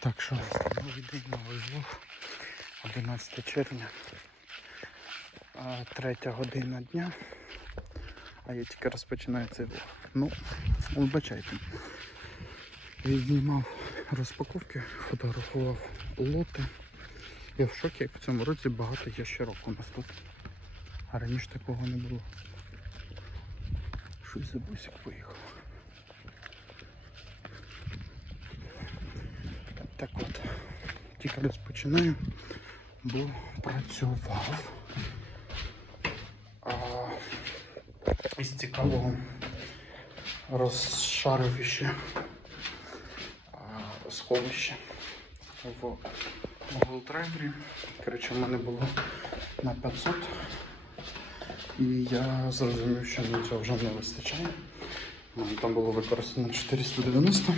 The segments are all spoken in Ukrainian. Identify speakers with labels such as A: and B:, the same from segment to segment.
A: Так що новий день, новий влог. 11 червня. Третя година дня. А я тільки розпочинаю цей влог. Ну, вибачайте. Відзнімав розпаковки, фотографував лоти. Я в шокі, як в цьому році багато ящерок у нас тут. А раніше такого не було. Щось за бусик поїхав. Так от, тільки розпочинаю, бо працював. А, із цікавого розшарив ще сховище в Google Drive. Коротше, в мене було на 500. І я зрозумів, що мені цього вже не вистачає. Там було використано 490.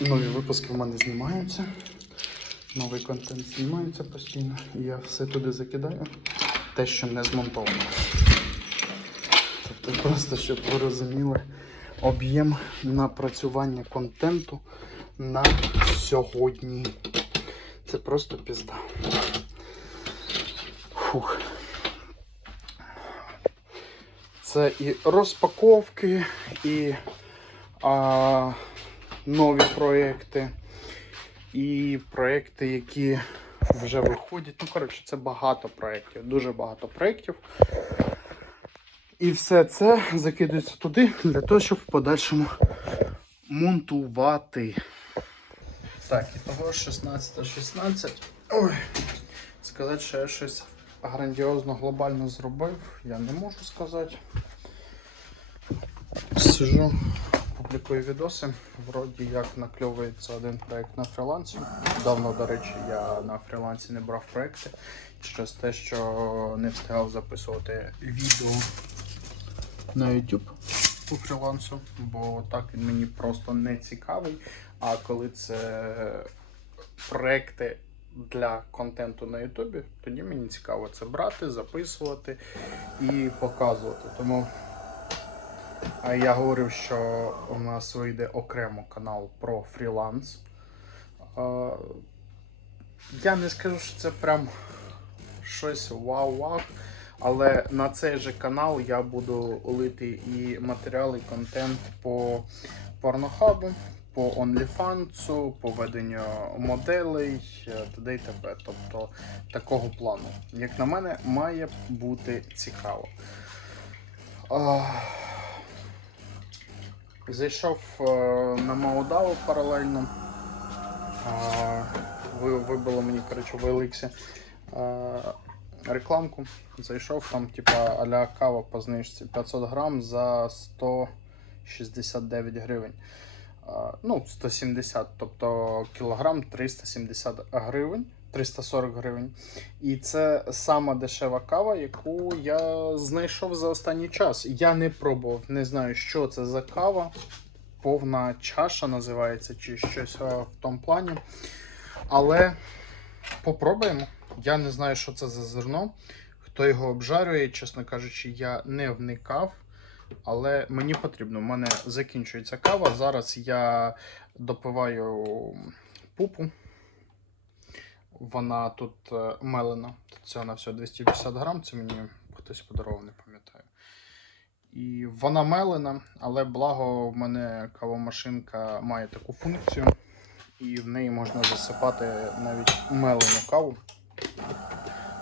A: Нові випуски в мене знімаються. Новий контент знімається постійно. Я все туди закидаю. Те, що не змонтовано. Тобто просто, щоб ви розуміли, об'єм напрацювання контенту на сьогодні. Це просто пізда. Фух. Це і розпаковки, і а, нові проекти, і проекти, які вже виходять. Ну, коротше, це багато проєктів, дуже багато проєктів. І все це закидується туди для того, щоб в подальшому монтувати. Так, і того 16-16. Ой, сказати, що я щось грандіозно глобально зробив, я не можу сказати. Сижу, публікую відоси. Вроді як накльовується один проєкт на фрілансі. Давно, до речі, я на фрілансі не брав проекти через те, що не встигав записувати відео на YouTube по фрілансу, бо так він мені просто не цікавий. А коли це проекти для контенту на Ютубі, тоді мені цікаво це брати, записувати і показувати. Тому я говорив, що у нас вийде окремо канал про фріланс. Я не скажу, що це прям щось вау-вау. Але на цей же канал я буду лити і матеріали, і контент по порнохабу, по OnlyFans, по веденню моделей, е, т.д. і т.п. Тобто такого плану. Як на мене, має бути цікаво. Зайшов е, на Маудаву паралельно. Вибило мені коротше, в OLX е, рекламку. Зайшов там, типа, аля кава по знижці 500 грам за 169 гривень. Ну, 170, тобто кілограм 370 гривень. 340 гривень. І це сама дешева кава, яку я знайшов за останній час. Я не пробував, не знаю, що це за кава. Повна чаша називається, чи щось е, в тому плані. Але попробуємо. Я не знаю, що це за зерно. Хто його обжарює, чесно кажучи, я не вникав. Але мені потрібно. У мене закінчується кава. Зараз я допиваю пупу. Вона тут е, мелена. Це на все 250 грам. Це мені хтось подарував, не пам'ятаю. І вона мелена, але благо в мене кавомашинка має таку функцію, і в неї можна засипати навіть мелену каву.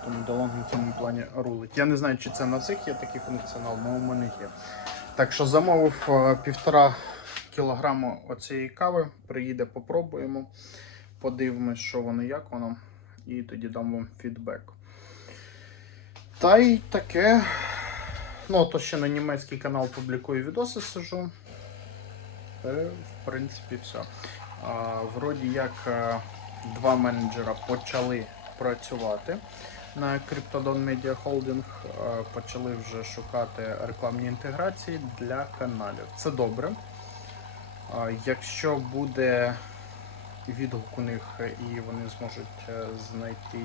A: Тому Делонг в цьому плані рулить. Я не знаю, чи це на всіх є такий функціонал, але у мене є. Так що замовив е, півтора кілограму оцієї кави. Приїде, попробуємо. Подивимось, що воно, як воно, і тоді дам вам фідбек. Та й таке. Ну, то ще на німецький канал публікую відоси сижу. Е, В принципі, все. Вроді як е, два менеджера почали працювати на Cryptodon Media Holding, е, почали вже шукати рекламні інтеграції для каналів. Це добре. Якщо буде відгук у них і вони зможуть е, знайти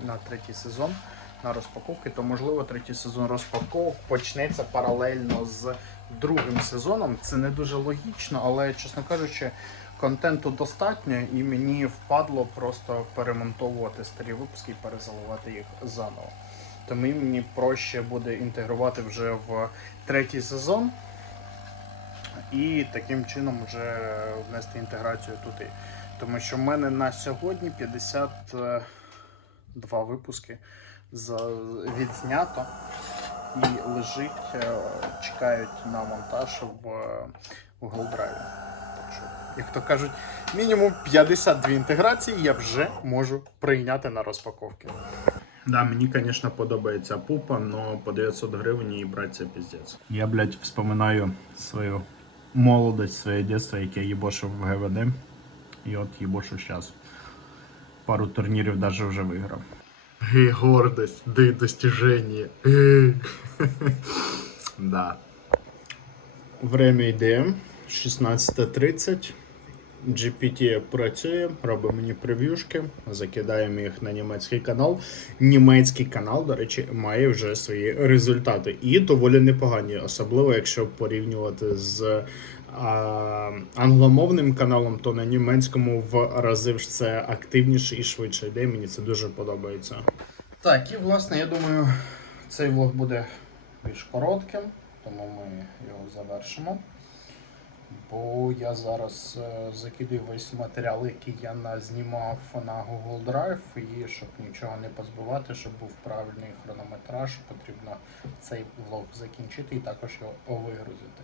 A: на третій сезон на розпаковки, то можливо третій сезон розпаковок почнеться паралельно з другим сезоном. Це не дуже логічно, але чесно кажучи, контенту достатньо, і мені впадло просто перемонтовувати старі випуски і перезаливати їх заново. Тому мені проще буде інтегрувати вже в третій сезон і таким чином вже внести інтеграцію туди. Тому що в мене на сьогодні 52 випуски відзнято і лежить, е, чекають на монтаж в Google Drive. Так що, як то кажуть, мінімум 52 інтеграції я вже можу прийняти на розпаковки. Да, мені, звісно, подобається пупа, але по 900 гривень її брати це піздець. Я, блядь, вспоминаю свою молодость, своє дитинство, яке я їбошив в ГВД. І от їбошу зараз. Пару турнірів навіть вже виграв. Гей, гордость, да достіження. да. Время йде 16.30. GPT працює, робить мені прев'юшки, закидаємо їх на німецький канал. Німецький канал, до речі, має вже свої результати і доволі непогані, особливо якщо порівнювати з а, англомовним каналом, то на німецькому в рази ж це активніше і швидше йде. Мені це дуже подобається. Так, і власне, я думаю, цей влог буде більш коротким, тому ми його завершимо. Бо я зараз е, закидаю весь матеріал, який я назнімав на Google Drive, і щоб нічого не позбивати, щоб був правильний хронометраж, потрібно цей влог закінчити і також його вигрузити.